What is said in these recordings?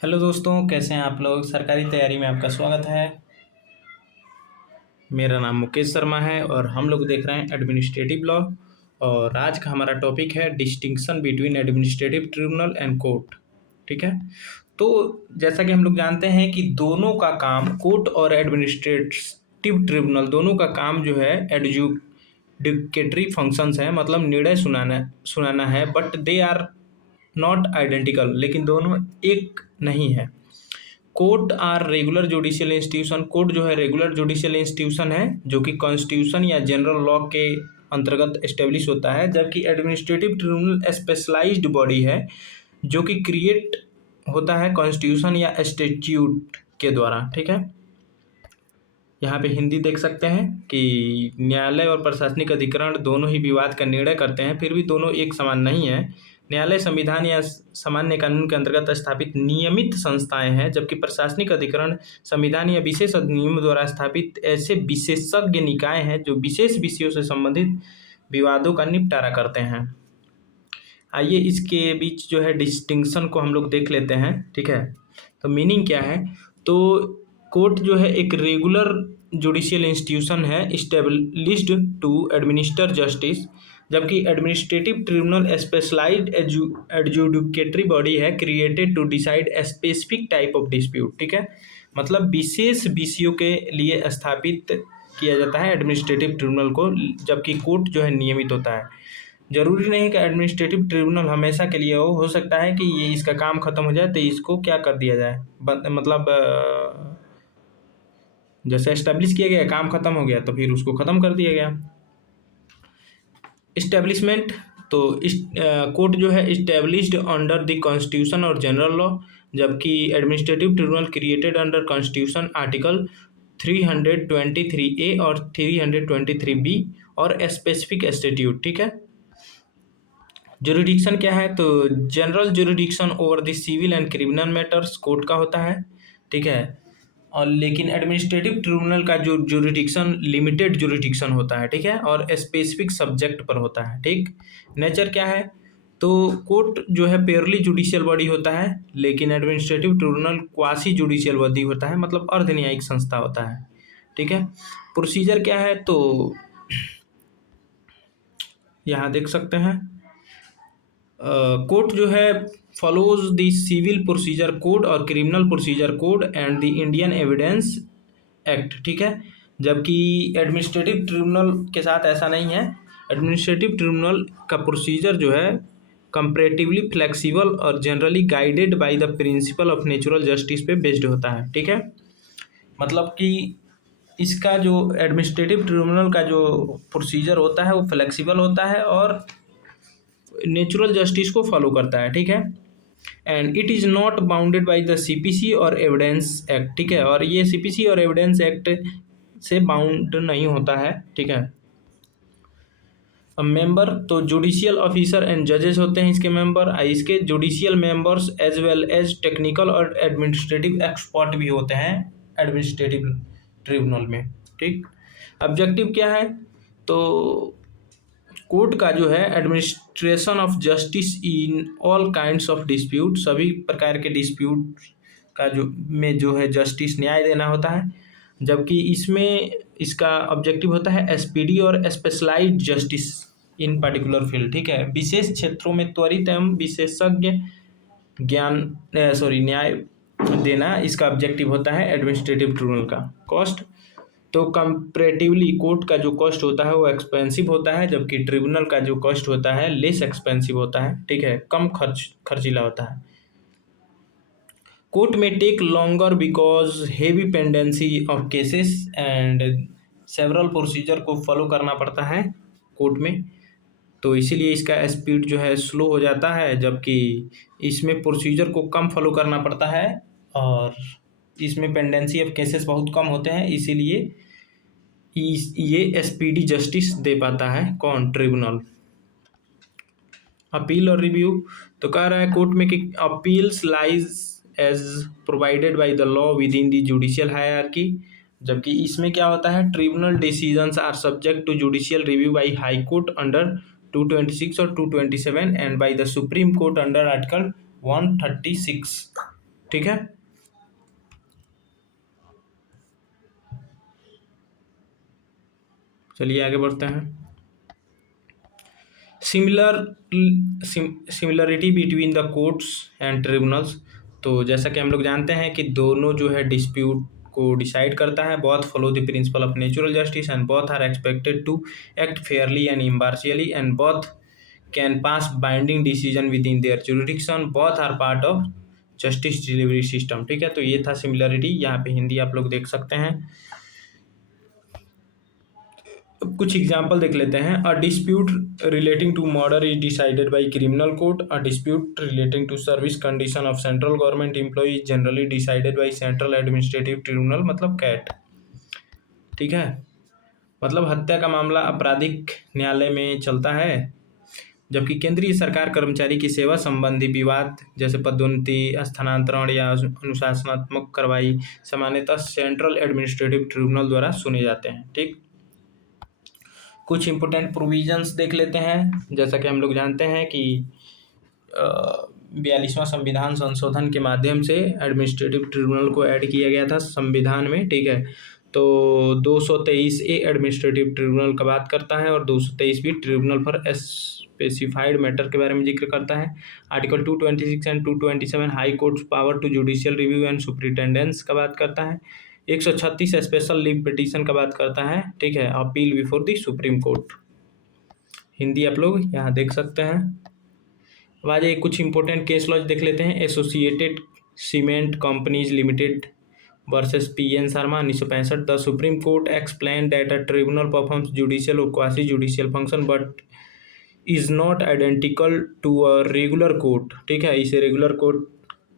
Hello दोस्तों, कैसे हैं आप लोग। सरकारी तैयारी में आपका स्वागत है। मेरा नाम मुकेश शर्मा है और हम लोग देख रहे हैं एडमिनिस्ट्रेटिव लॉ। और आज का हमारा टॉपिक है distinction between administrative tribunal and court. ठीक है। तो जैसा कि हम लोग जानते हैं कि दोनों का काम, कोर्ट और एडमिनिस्ट्रेटिव ट्रिब्यूनल दोनों का काम जो है एडजुडिकेटरी फंक्शंस है, मतलब निर्णय सुनाना सुनाना है। But they are not identical, लेकिन दोनों एक नहीं है। Court are regular judicial institution. Court जो है रेगुलर जुडिशियल इंस्टीट्यूशन है जो कि कॉन्स्टिट्यूशन या जनरल लॉ के अंतर्गत एस्टेब्लिश होता है, जबकि एडमिनिस्ट्रेटिव ट्रिब्यूनल स्पेशलाइज्ड बॉडी है जो कि क्रिएट होता है कॉन्स्टिट्यूशन या स्टैट्यूट के द्वारा। ठीक है। यहाँ पे हिंदी देख सकते हैं कि न्यायालय और प्रशासनिक अधिकरण दोनों ही विवाद का निर्णय करते हैं, फिर भी दोनों एक समान नहीं है। न्यायालय संविधान या सामान्य कानून के अंतर्गत स्थापित नियमित संस्थाएं हैं, जबकि प्रशासनिक अधिकरण संविधान या विशेष अधिनियम द्वारा स्थापित ऐसे विशेषज्ञ निकाय हैं जो विशेष विषयों से संबंधित विवादों का निपटारा करते हैं। आइए इसके बीच जो है डिस्टिंक्शन को हम लोग देख लेते हैं। ठीक है। तो मीनिंग क्या है। तो कोर्ट जो है एक रेगुलर जुडिशियल इंस्टीट्यूशन है इस्टेब्लिश्ड टू एडमिनिस्टर जस्टिस, जबकि administrative tribunal specialised adjudicatory body है created to decide a specific type of dispute. ठीक है। मतलब विशेष विषयों के लिए स्थापित किया जाता है एडमिनिस्ट्रेटिव ट्रिब्यूनल को, जबकि कोर्ट जो है नियमित होता है। जरूरी नहीं कि एडमिनिस्ट्रेटिव ट्रिब्यूनल हमेशा के लिए हो सकता है कि ये इसका काम खत्म हो जाए तो इसको क्या कर दिया जाए, मतलब जैसे एस्टेब्लिश किया गया, काम खत्म हो गया तो फिर उसको खत्म कर दिया गया। इस्टेब्लिशमेंट, तो कोर्ट जो है इस्टेब्लिश्ड अंडर द कॉन्स्टिट्यूशन और जनरल लॉ, जबकि administrative tribunal created under constitution article 323A और 323B और स्पेसिफिक स्टैट्यूट। ठीक है। जुरिडिक्शन क्या है। तो general jurisdiction over the civil and criminal matters court का होता है। ठीक है। और लेकिन एडमिनिस्ट्रेटिव ट्रिब्यूनल का जो जुरिडिक्शन लिमिटेड जुरिडिक्शन होता है। ठीक है। और स्पेसिफिक सब्जेक्ट पर होता है। ठीक। नेचर क्या है। तो कोर्ट जो है प्योरली जुडिशियल बॉडी होता है, लेकिन administrative tribunal quasi judicial body होता है, मतलब अर्ध न्यायिक संस्था होता है। ठीक है। प्रोसीजर क्या है। तो यहाँ देख सकते हैं कोर्ट जो है follows the civil procedure code और criminal procedure code and the Indian evidence act. ठीक है। जबकि एडमिनिस्ट्रेटिव ट्रिब्यूनल के साथ ऐसा नहीं है। एडमिनिस्ट्रेटिव ट्रिब्यूनल का प्रोसीजर जो है कंपैरेटिवली फ्लेक्सिबल और generally guided by the principle of natural justice पे बेस्ड होता है। ठीक है। मतलब कि इसका जो एडमिनिस्ट्रेटिव ट्रिब्यूनल का जो प्रोसीजर होता है वो फ्लेक्सिबल होता है और नेचुरल जस्टिस को फॉलो करता है। ठीक है। And it is not bounded by the CPC और एविडेंस एक्ट। ठीक है। और ये सीपीसी और एविडेंस एक्ट से बाउंड नहीं होता है। ठीक है। अब मेंबर, तो जुडिशियल ऑफिसर एंड जजेस होते हैं इसके मेंबर। इसके judicial members as well as technical और एडमिनिस्ट्रेटिव एक्सपर्ट भी होते हैं एडमिनिस्ट्रेटिव ट्रिब्यूनल में। ठीक। ऑब्जेक्टिव क्या है। तो कोर्ट का जो है administration of justice in all kinds of dispute, सभी प्रकार के डिस्प्यूट का जो है जस्टिस न्याय देना होता है, जबकि इसमें इसका ऑब्जेक्टिव होता है एसपीडी और specialised justice in particular field. ठीक है। विशेष क्षेत्रों में त्वरित एवं विशेषज्ञ न्याय देना इसका ऑब्जेक्टिव होता है एडमिनिस्ट्रेटिव ट्रिब्यूनल का। कॉस्ट, तो कंपैरेटिवली कोर्ट का जो कॉस्ट होता है वो एक्सपेंसिव होता है, जबकि ट्रिब्यूनल का जो कॉस्ट होता है लेस एक्सपेंसिव होता है। ठीक है। कम खर्चीला होता है। कोर्ट में take longer because heavy pendency of cases and several procedure को फॉलो करना पड़ता है कोर्ट में, तो इसीलिए इसका स्पीड जो है स्लो हो जाता है, जबकि इसमें प्रोसीजर को कम फॉलो करना पड़ता है और इसमें पेंडेंसी ऑफ केसेस बहुत कम होते हैं, इसीलिए ये स्पीडी जस्टिस दे पाता है कौन, ट्रिब्यूनल। अपील और रिव्यू, तो कह रहा है कोर्ट में कि appeals lies as provided by the law within the judicial hierarchy, जबकि इसमें क्या होता है tribunal decisions are subject to judicial review by high court under 226 और 227 and by the supreme court under article 136। ठीक है। चलिए आगे बढ़ते हैं। Similarity between the courts and tribunals. तो जैसा कि हम लोग जानते हैं कि दोनों जो है डिस्प्यूट को डिसाइड करता है, both follow the principle of natural justice and both are expected to act fairly and impartially and both can pass binding decision within their jurisdiction, both are part of justice delivery system. ठीक है, तो ये था similarity. यहाँ पे हिंदी आप लोग देख सकते हैं। कुछ एग्जाम्पल देख लेते हैं। A dispute relating to murder is decided by criminal court. A dispute relating to service condition of central government employ is generally decided by central administrative tribunal, मतलब कैट। ठीक है, मतलब हत्या का मामला आपराधिक न्यायालय में चलता है, जबकि केंद्रीय सरकार कर्मचारी की सेवा संबंधी विवाद जैसे पदोन्नति, स्थानांतरण या अनुशासनात्मक कार्रवाई सामान्यतः सेंट्रल एडमिनिस्ट्रेटिव ट्रिब्यूनल द्वारा सुने जाते हैं। ठीक, कुछ इंपोर्टेंट प्रोविजंस देख लेते हैं। जैसा कि हम लोग जानते हैं कि 42वां संविधान संशोधन के माध्यम से एडमिनिस्ट्रेटिव ट्रिब्यूनल को ऐड किया गया था संविधान में। ठीक है, तो 223A एडमिनिस्ट्रेटिव ट्रिब्यूनल का बात करता है और 223 भी ट्रिब्यूनल फॉर स्पेसिफाइड मैटर के बारे में जिक्र करता है। Article 226 and 227 high courts power to judicial review and superintendence का बात करता है। 136 स्पेशल लीव पिटीशन का बात करता है। ठीक है, appeal before the supreme court. Hindi आप लोग यहाँ देख सकते हैं। अब आज कुछ इंपॉर्टेंट केस लॉज देख लेते हैं। Associated cement companies limited versus PN Sharma 1965। The supreme court explain that a tribunal performs judicial और quasi judicial function but is not identical to a regular court. ठीक है, इसे रेगुलर कोर्ट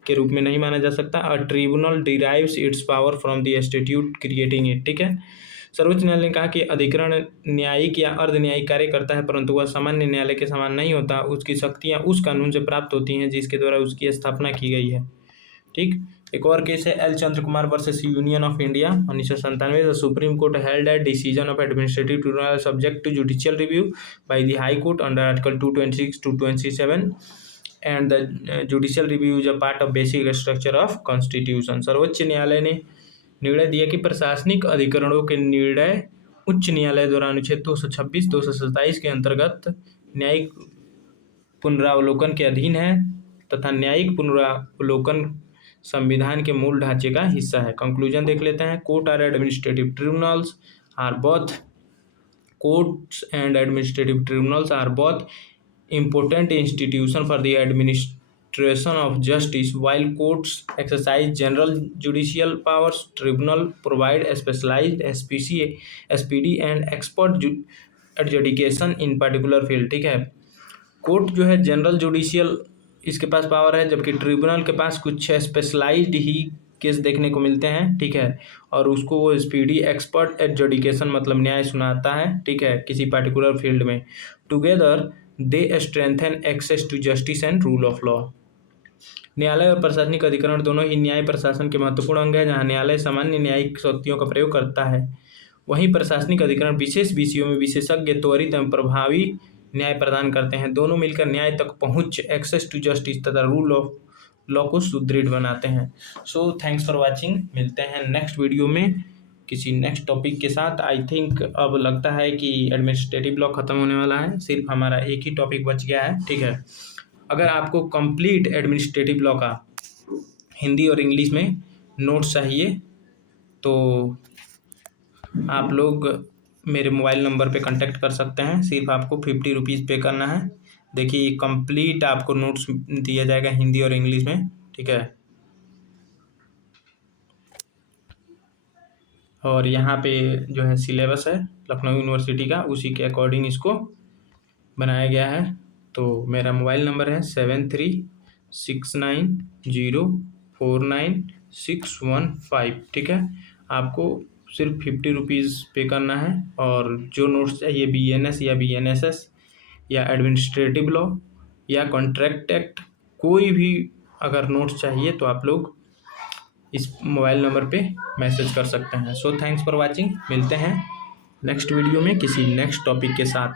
के रूप में नहीं माना जा सकता। अ tribunal derives it's power from the statute creating it. ठीक है, सर्वोच्च न्यायालय ने कहा कि अधिकरण न्यायिक या अर्ध न्यायिक कार्य करता है, परंतु वह सामान्य न्यायालय के समान नहीं होता। उसकी शक्तियां उस कानून से प्राप्त होती हैं जिसके द्वारा उसकी स्थापना की गई है। ठीक, एक और केस है L Chandra Kumar versus union of India 1997। The supreme court held that decision of administrative tribunal subject to judicial review by the high court under article 226 to 227 and the judicial review is a part of basic structure of constitution. सर्वोच्च न्यायालय ने निर्णय दिया कि प्रशासनिक अधिकरणों के निर्णय उच्च न्यायालय द्वारा अनुच्छेद 226, 227 के अंतर्गत न्यायिक पुनरावलोकन के अधीन है तथा न्यायिक पुनरावलोकन संविधान के मूल ढांचे का हिस्सा है। कंक्लूजन देख लेते हैं। Court are administrative tribunals are both courts and administrative tribunals are both important institution for the administration of justice. While courts exercise general judicial powers, tribunal provide specialized SPD and expert adjudication in particular field। ठीक है, court जो है general judicial इसके पास power है, जबकि tribunal के पास कुछ specialised ही case देखने को मिलते हैं। ठीक है, और उसको वो SPD एक्सपर्ट एडजुडिकेशन मतलब न्याय सुनाता है। ठीक है, किसी पर्टिकुलर फील्ड में। Together they strengthen access to justice and rule of law. न्यायालय और प्रशासनिक अधिकरण दोनों ही न्याय प्रशासन के महत्वपूर्ण अंग है। जहां न्यायालय सामान्य न्यायिक शक्तियों का प्रयोग करता है, वहीं प्रशासनिक अधिकरण विशेष विषयों में विशेषज्ञ, त्वरित एवं प्रभावी न्याय प्रदान करते हैं। दोनों मिलकर न्याय तक पहुंच, एक्सेस टू जस्टिस तथा रूल ऑफ लॉ को सुदृढ़ बनाते हैं। So thanks for watching. मिलते हैं नेक्स्ट वीडियो में किसी नेक्स्ट टॉपिक के साथ। आई थिंक अब लगता है कि एडमिनिस्ट्रेटिव लॉ खत्म होने वाला है, सिर्फ हमारा एक ही टॉपिक बच गया है। ठीक है, अगर आपको कंप्लीट एडमिनिस्ट्रेटिव लॉ का हिंदी और इंग्लिश में नोट्स चाहिए तो आप लोग मेरे मोबाइल नंबर पे कांटेक्ट कर सकते हैं। सिर्फ आपको 50 रुपीज़ पे करना है। देखिए कंप्लीट आपको नोट्स दिया जाएगा हिंदी और इंग्लिश में। ठीक है, और यहाँ पे जो है सिलेबस है लखनऊ यूनिवर्सिटी का, उसी के अकॉर्डिंग इसको बनाया गया है। तो मेरा मोबाइल नंबर है 7369049615। ठीक है, आपको सिर्फ 50 रुपीज़ पे करना है और जो नोट्स चाहिए BNS या BNSS या एडमिनिस्ट्रेटिव लॉ या कॉन्ट्रैक्ट एक्ट, कोई भी अगर नोट्स चाहिए तो आप लोग इस मोबाइल नंबर पे मैसेज कर सकते हैं। So thanks for watching. मिलते हैं नेक्स्ट वीडियो में किसी नेक्स्ट टॉपिक के साथ।